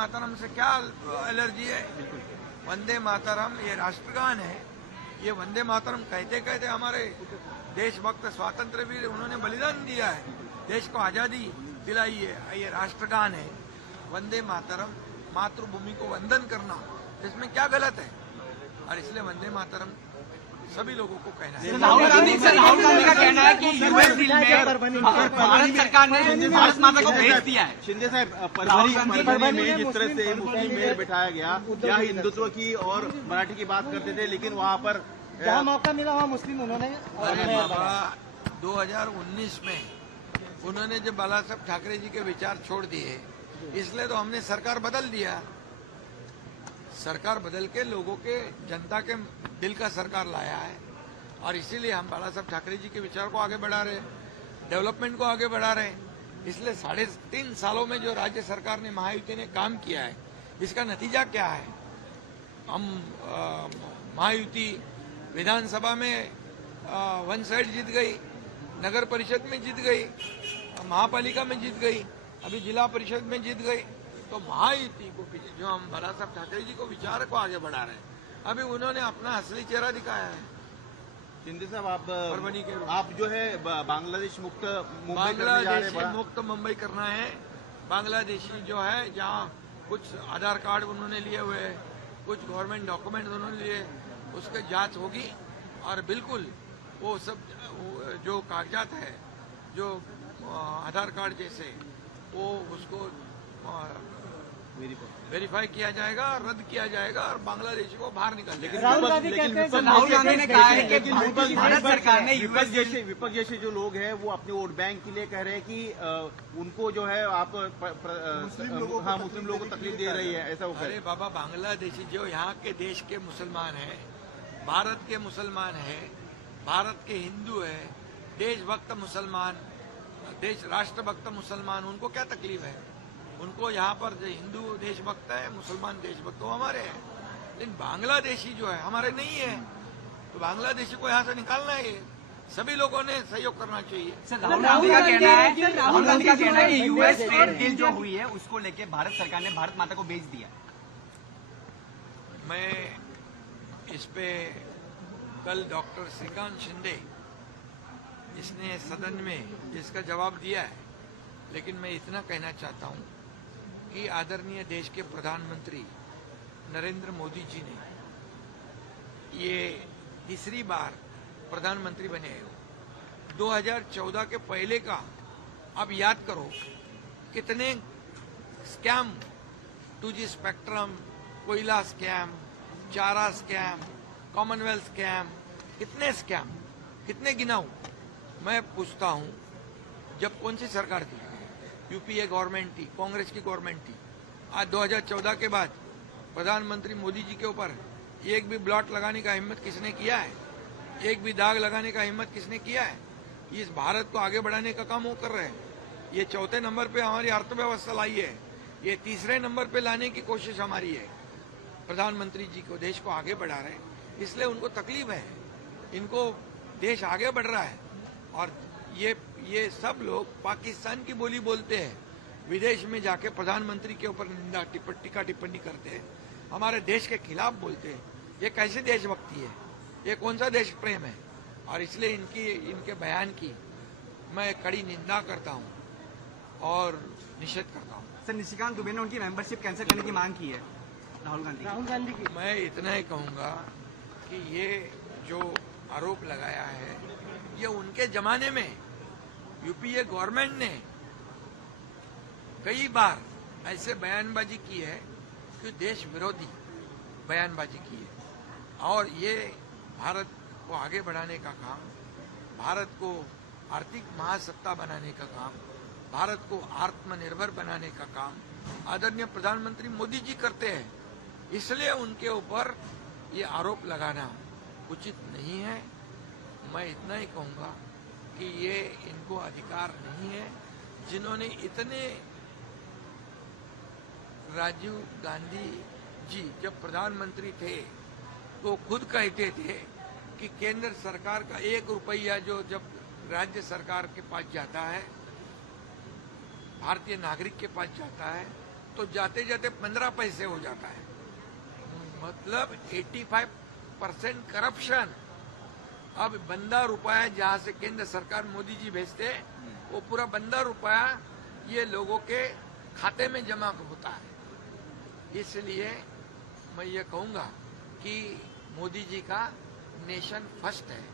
मातरम से क्या एलर्जी है? वंदे मातरम ये राष्ट्रगान है। ये वंदे मातरम कहते कहते हमारे देशभक्त स्वातंत्र वीर उन्होंने बलिदान दिया है, देश को आजादी दिलाई है। ये राष्ट्रगान है वंदे मातरम, मातृभूमि को वंदन करना, इसमें क्या गलत है? और इसलिए वंदे मातरम सभी लोगों को कहना है। राहुल गांधी का कहना है कि यूएस डील में भारत सरकार ने भारत माता को भेज दिया है। शिंदे साहब, परभनी में जिस तरह से मुस्लिम मेयर बिठाया गया, क्या हिंदुत्व की और मराठी की बात करते थे, लेकिन वहाँ पर जहाँ मौका मिला वहाँ मुस्लिम उन्होंने। अरे बाबा, 2019 में उन्होंने जब बाला साहब ठाकरे जी के विचार छोड़ दिए, इसलिए तो हमने सरकार बदल दिया। सरकार बदल के लोगों के, जनता के दिल का सरकार लाया है, और इसीलिए हम बाला साहब ठाकरे जी के विचार को आगे बढ़ा रहे हैं, डेवलपमेंट को आगे बढ़ा रहे हैं। इसलिए 3.5 सालों में जो राज्य सरकार ने, महायुति ने काम किया है, इसका नतीजा क्या है? हम महायुति विधानसभा में 1 साइड जीत गई, नगर परिषद में जीत गई, महापालिका में जीत गई, अभी जिला परिषद में जीत गई। तो महायुति को, जो हम बाला साहब ठाकरे जी को विचार को आगे बढ़ा रहे हैं, अभी उन्होंने अपना असली चेहरा दिखाया है। शिंदे साहब, आप जो है बांग्लादेश मुक्त मुंबई करना है। बांग्लादेशी जो है, जहाँ कुछ आधार कार्ड उन्होंने लिए हुए, कुछ गवर्नमेंट डॉक्यूमेंट उन्होंने लिए, उसकी जांच होगी, और बिल्कुल वो सब जो कागजात है, जो आधार कार्ड जैसे, वो उसको वेरीफाई किया जाएगा, रद्द किया जाएगा, और बांग्लादेशी को बाहर निकाल देगा। राहुल गांधी ने कहा है कि भारत सरकार ने विपक्ष जैसे जो लोग हैं वो अपने वोट बैंक के लिए कह रहे हैं कि उनको जो है आप मुस्लिम लोगों को तकलीफ दे रही है, ऐसा। अरे बाबा, बांग्लादेशी जो यहाँ के देश के मुसलमान हैं, भारत के मुसलमान हैं, भारत के हिंदू है, देशभक्त मुसलमान, राष्ट्रभक्त मुसलमान, उनको क्या तकलीफ है? उनको यहाँ पर जो हिंदू देशभक्त है, मुसलमान देशभक्त, वो हमारे हैं। लेकिन बांग्लादेशी जो है हमारे नहीं है, तो बांग्लादेशी को यहाँ से निकालना है। सभी लोगों ने सहयोग करना चाहिए। राहुल गांधी का कहना है कि यूएस ट्रेड डील जो हुई है उसको लेके भारत सरकार ने भारत माता को भेज दिया। मैं इस पे कल डॉक्टर श्रीकांत शिंदे, इसने सदन में इसका जवाब दिया है, लेकिन मैं इतना कहना चाहता हूं कि आदरणीय देश के प्रधानमंत्री नरेंद्र मोदी जी ने ये तीसरी बार प्रधानमंत्री बने हैं। 2014 के पहले का अब याद करो, कितने स्कैम, 2G स्पेक्ट्रम, कोयला स्कैम, चारा स्कैम, कॉमनवेल्थ स्कैम, कितने स्कैम, कितने गिनाऊं? मैं पूछता हूं, जब कौन सी सरकार थी? यूपीए गवर्नमेंट थी, कांग्रेस की गवर्नमेंट थी। आज 2014 के बाद प्रधानमंत्री मोदी जी के ऊपर एक भी ब्लॉट लगाने का हिम्मत किसने किया है? एक भी दाग लगाने का हिम्मत किसने किया है? इस भारत को आगे बढ़ाने का काम वो कर रहे हैं। ये 4थे नंबर पे हमारी अर्थव्यवस्था लाई है, ये 3रे नंबर पे लाने की कोशिश हमारी है। प्रधानमंत्री जी को, देश को आगे बढ़ा रहे हैं, इसलिए उनको तकलीफ है। इनको देश आगे बढ़ रहा है, और ये सब लोग पाकिस्तान की बोली बोलते हैं, विदेश में जाके प्रधानमंत्री के ऊपर निंदा, टीका टिप्पणी करते हैं, हमारे देश के खिलाफ बोलते हैं। ये कैसी देशभक्ति है? ये कौन सा देश प्रेम है? और इसलिए इनके बयान की मैं कड़ी निंदा करता हूं और निषेध करता हूं। सर, निशिकांत दुबे ने उनकी मेंबरशिप कैंसिल करने की मांग की है राहुल गांधी की। मैं इतना ही कहूंगा कि ये जो आरोप लगाया है, ये उनके जमाने में यूपीए गवर्नमेंट ने कई बार ऐसे बयानबाजी की है कि देश विरोधी बयानबाजी की है, और ये भारत को आगे बढ़ाने का काम, भारत को आर्थिक महासत्ता बनाने का काम, भारत को आत्मनिर्भर बनाने का काम आदरणीय प्रधानमंत्री मोदी जी करते हैं। इसलिए उनके ऊपर ये आरोप लगाना उचित नहीं है। मैं इतना ही कहूंगा कि ये इनको अधिकार नहीं है। जिन्होंने इतने, राजीव गांधी जी जब प्रधानमंत्री थे तो खुद कहते थे कि केंद्र सरकार का 1 रुपया जो जब राज्य सरकार के पास जाता है, भारतीय नागरिक के पास जाता है, तो जाते जाते 15 पैसे हो जाता है। मतलब 85% करप्शन। अब बंदा रुपया जहां से केंद्र सरकार मोदी जी भेजते वो पूरा बंदा रुपया ये लोगों के खाते में जमा होता है। इसलिए मैं ये कहूंगा कि मोदी जी का नेशन फर्स्ट है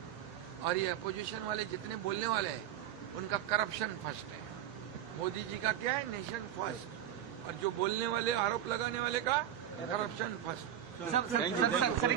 और ये अपोजिशन वाले जितने बोलने वाले हैं उनका करप्शन फर्स्ट है। मोदी जी का क्या है? Nation first. और जो बोलने वाले आरोप लगाने वाले का करप्शन फर्स्ट। सर